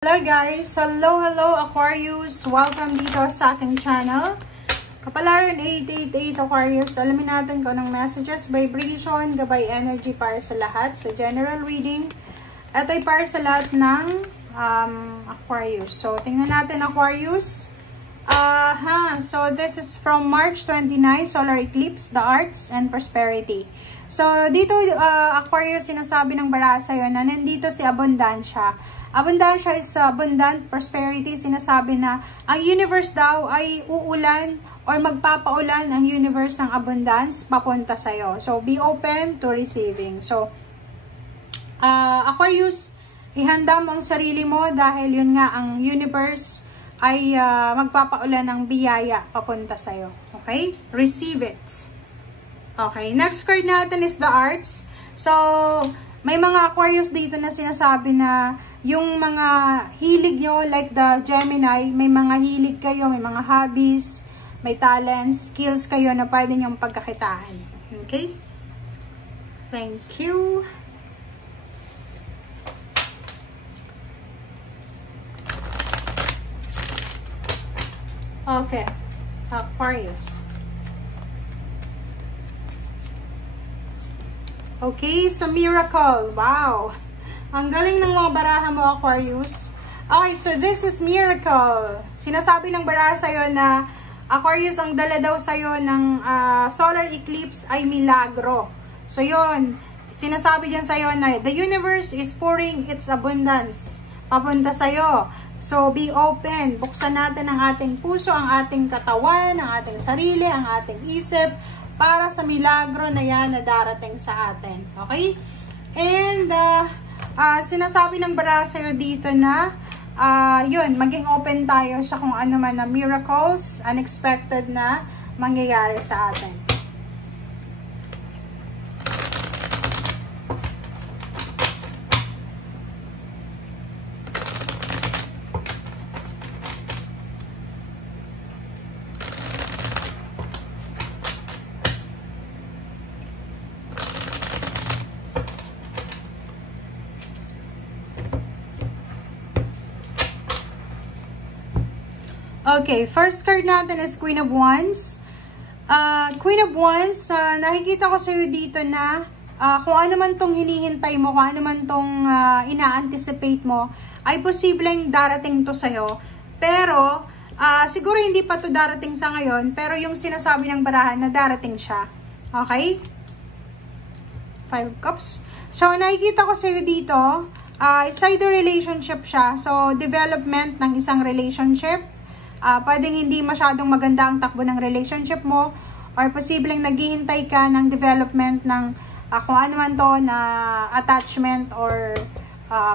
Hello guys! Hello Aquarius! Welcome dito sa aking channel. Kapalaran 888 Aquarius. Alamin natin kung anong messages, vibration, gabay energy para sa lahat. So general reading. Ito ay para sa lahat ng Aquarius. So tingnan natin Aquarius. So this is from March 29, solar eclipse, the arts and prosperity. So dito Aquarius, sinasabi ng baraha sa'yo na nandito si Abundansya. Abundansya is abundant prosperity. Sinasabi na ang universe daw ay uulan or magpapaulan ang universe ng abundance papunta sa'yo. So, be open to receiving. So, Aquarius, ihanda mo ang sarili mo dahil yun nga, ang universe ay magpapaulan ng biyaya papunta sa'yo. Okay? Receive it. Okay. Next card natin is the arts. So, may mga Aquarius dito na sinasabi na yung mga hilig nyo, like the Gemini, may mga hilig kayo, may mga hobbies, may talents, skills kayo na pwede nyong pagkakitaan. Okay? Thank you. Okay. Aquarius. Okay, so miracle. Wow. Ang galing ng mga baraha mo, Aquarius. Okay, so this is miracle. Sinasabi ng baraha sa'yo na, Aquarius, ang dala daw sa'yo ng solar eclipse ay milagro. So, yun. Sinasabi dyan sa'yo na, the universe is pouring its abundance papunta sa'yo. So, be open. Buksan natin ang ating puso, ang ating katawan, ang ating sarili, ang ating isip, para sa milagro na yan na darating sa atin. Okay? And, sinasabi ng baraha sa'yo dito na yun, maging open tayo sa kung ano man na miracles, unexpected na mangyayari sa atin. Okay, first card natin is Queen of Wands. Queen of Wands, nakikita ko sa iyo dito na kung ano man tong hinihintay mo, kung ano man tong ina-anticipate mo, ay posibleng darating to sa iyo. Pero, siguro hindi pa to darating sa ngayon, pero yung sinasabi ng barahan na darating siya. Okay? 5 cups. So, nakikita ko sa iyo dito, it's either relationship siya. So, development ng isang relationship. Pwedeng hindi masyadong maganda ang takbo ng relationship mo, or posibleng naghihintay ka ng development ng kung ano man to na attachment or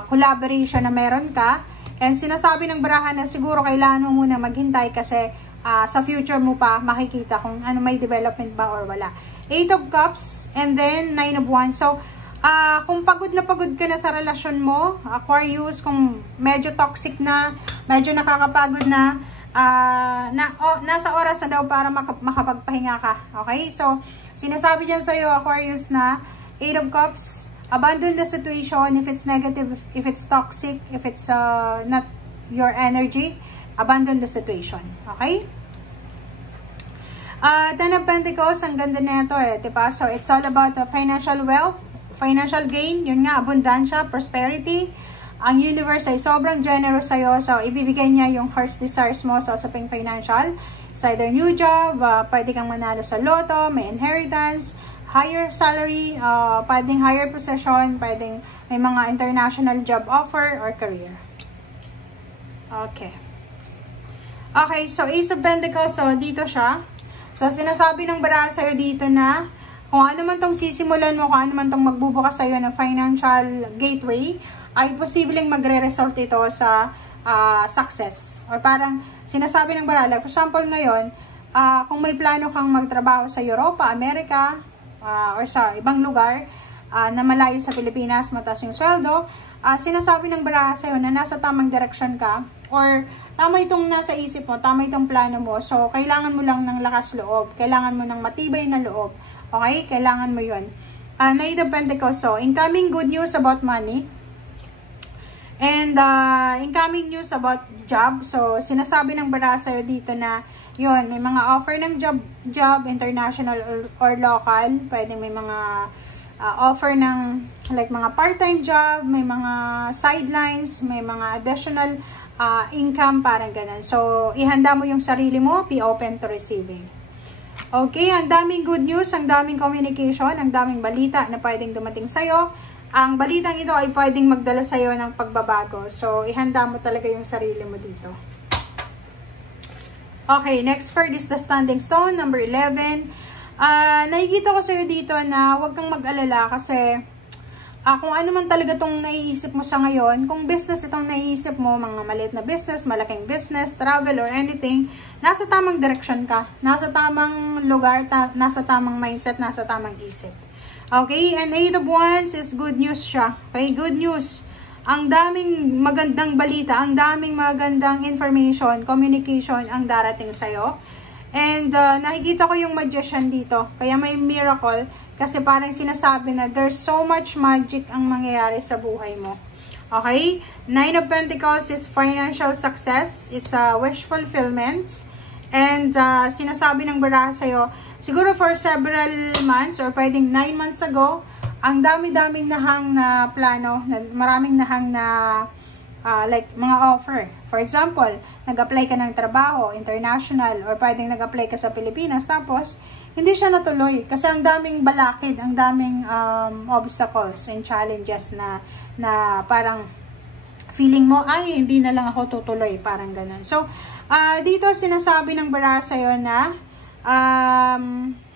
collaboration na meron ka. And sinasabi ng baraha na siguro kailangan mo muna maghintay kasi sa future mo pa makikita kung ano, may development ba or wala. 8 of Cups and then 9 of Wands. So, kung pagod na pagod ka na sa relasyon mo, Aquarius, kung medyo toxic na, medyo nakakapagod na, nasa oras na daw para makapagpahinga ka. Okay? So, sinasabi dyan sa'yo, Aquarius, na 8 of Cups, abandon the situation if it's negative, if it's toxic, if it's not your energy, abandon the situation. Okay? 10 of Pentacles, ang ganda na ito diba? So, it's all about financial wealth, financial gain, yun nga, abundansya, prosperity. Ang universe ay sobrang generous sa'yo. So, ibibigay niya yung heart's desires mo sa usaping financial. It's either new job, pwede kang manalo sa loto, may inheritance, higher salary, pwedeng higher position, pwedeng may mga international job offer or career. Okay. Okay, so Ace of Pentacles, so dito siya. So, sinasabi ng baraha sa'yo dito na kung ano man tong sisimulan mo, kung ano man tong magbubukas sa'yo ng financial gateway, ay posibleng magre-result ito sa success. Or parang sinasabi ng baraha, for example ngayon, kung may plano kang magtrabaho sa Europa, Amerika, or sa ibang lugar na malayo sa Pilipinas, mataas yung sweldo, sinasabi ng baraha sa'yo na nasa tamang direction ka, or tama itong nasa isip mo, tama itong plano mo, so kailangan mo lang ng lakas loob, kailangan mo ng matibay na loob, okay? Kailangan mo yun. Knight of Pentacles, so incoming good news about money. And incoming news about job. So, sinasabi ng bara sa'yo dito na yun, may mga offer ng job international or local. Pwede may mga offer ng like mga part-time job, may mga sidelines, may mga additional income, parang ganun. So, ihanda mo yung sarili mo, be open to receiving. Okay, ang daming good news, ang daming communication, ang daming balita na pwedeng dumating sa'yo. Ang balitang ito ay pwedeng magdala sa'yo ng pagbabago. So, ihanda mo talaga yung sarili mo dito. Okay, next card is the Standing Stone, number 11. Nakikita ko sa'yo dito na huwag kang mag-alala kasi kung ano man talaga itong naiisip mo sa ngayon, kung business itong naiisip mo, mga maliit na business, malaking business, travel, or anything, nasa tamang direction ka, nasa tamang lugar, nasa tamang mindset, nasa tamang isip. Okay, and 8 of Wands is good news siya. Okay, good news. Ang daming magandang balita, ang daming magandang information, communication ang darating sa'yo. And nakikita ko yung magician dito. Kaya may miracle. Kasi parang sinasabi na there's so much magic ang mangyayari sa buhay mo. Okay? 9 of Pentacles is financial success. It's a wish fulfillment. And sinasabi ng baraha sa'yo, siguro for several months or pwedeng 9 months ago, ang dami-daming nahang na plano, maraming nahang na like mga offer. For example, nag-apply ka ng trabaho, international, or pwedeng nag-apply ka sa Pilipinas, tapos hindi siya natuloy. Kasi ang daming balakid, ang daming obstacles and challenges na parang feeling mo, ay, hindi na lang ako tutuloy. Parang ganun. So, dito sinasabi ng baraha sa'yo na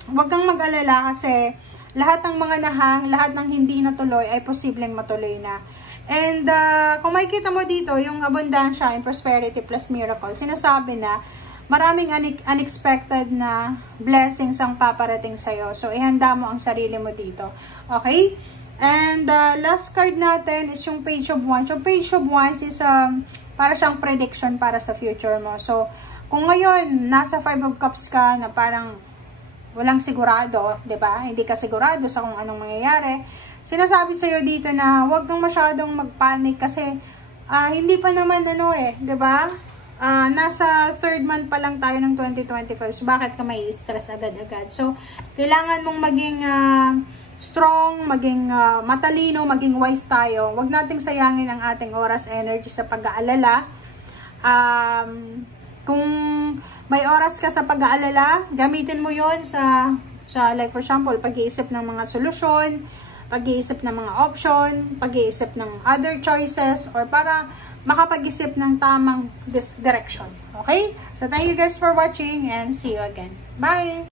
huwag kang mag-alala kasi lahat ng mga nahang, lahat ng hindi natuloy ay posibleng matuloy na. And kung makikita mo dito, yung abundansya and prosperity plus miracle, sinasabi na maraming unexpected na blessings ang paparating sa'yo. So, ihanda mo ang sarili mo dito. Okay? And last card natin is yung Page of Wands. Yung Page of Wands is para siyang prediction para sa future mo. So, kung ngayon, nasa 5 of Cups ka na parang walang sigurado, 'di ba? Hindi ka sigurado sa kung anong mangyayari. Sinasabi sa iyo dito na 'wag kang masyadong magpanic kasi hindi pa naman 'di ba? Nasa 3rd month pa lang tayo ng 2025. So, bakit ka may stress agad-agad? So, kailangan mong maging strong, maging matalino, maging wise tayo. 'Wag nating sayangin ang ating oras, energy sa pag-aalala. Kung may oras ka sa pag-aalala, gamitin mo yon sa like for example, pag-iisip ng mga solusyon, pag-iisip ng mga option, pag-iisip ng other choices, or para makapag-isip ng tamang direction. Okay? So, thank you guys for watching and see you again. Bye!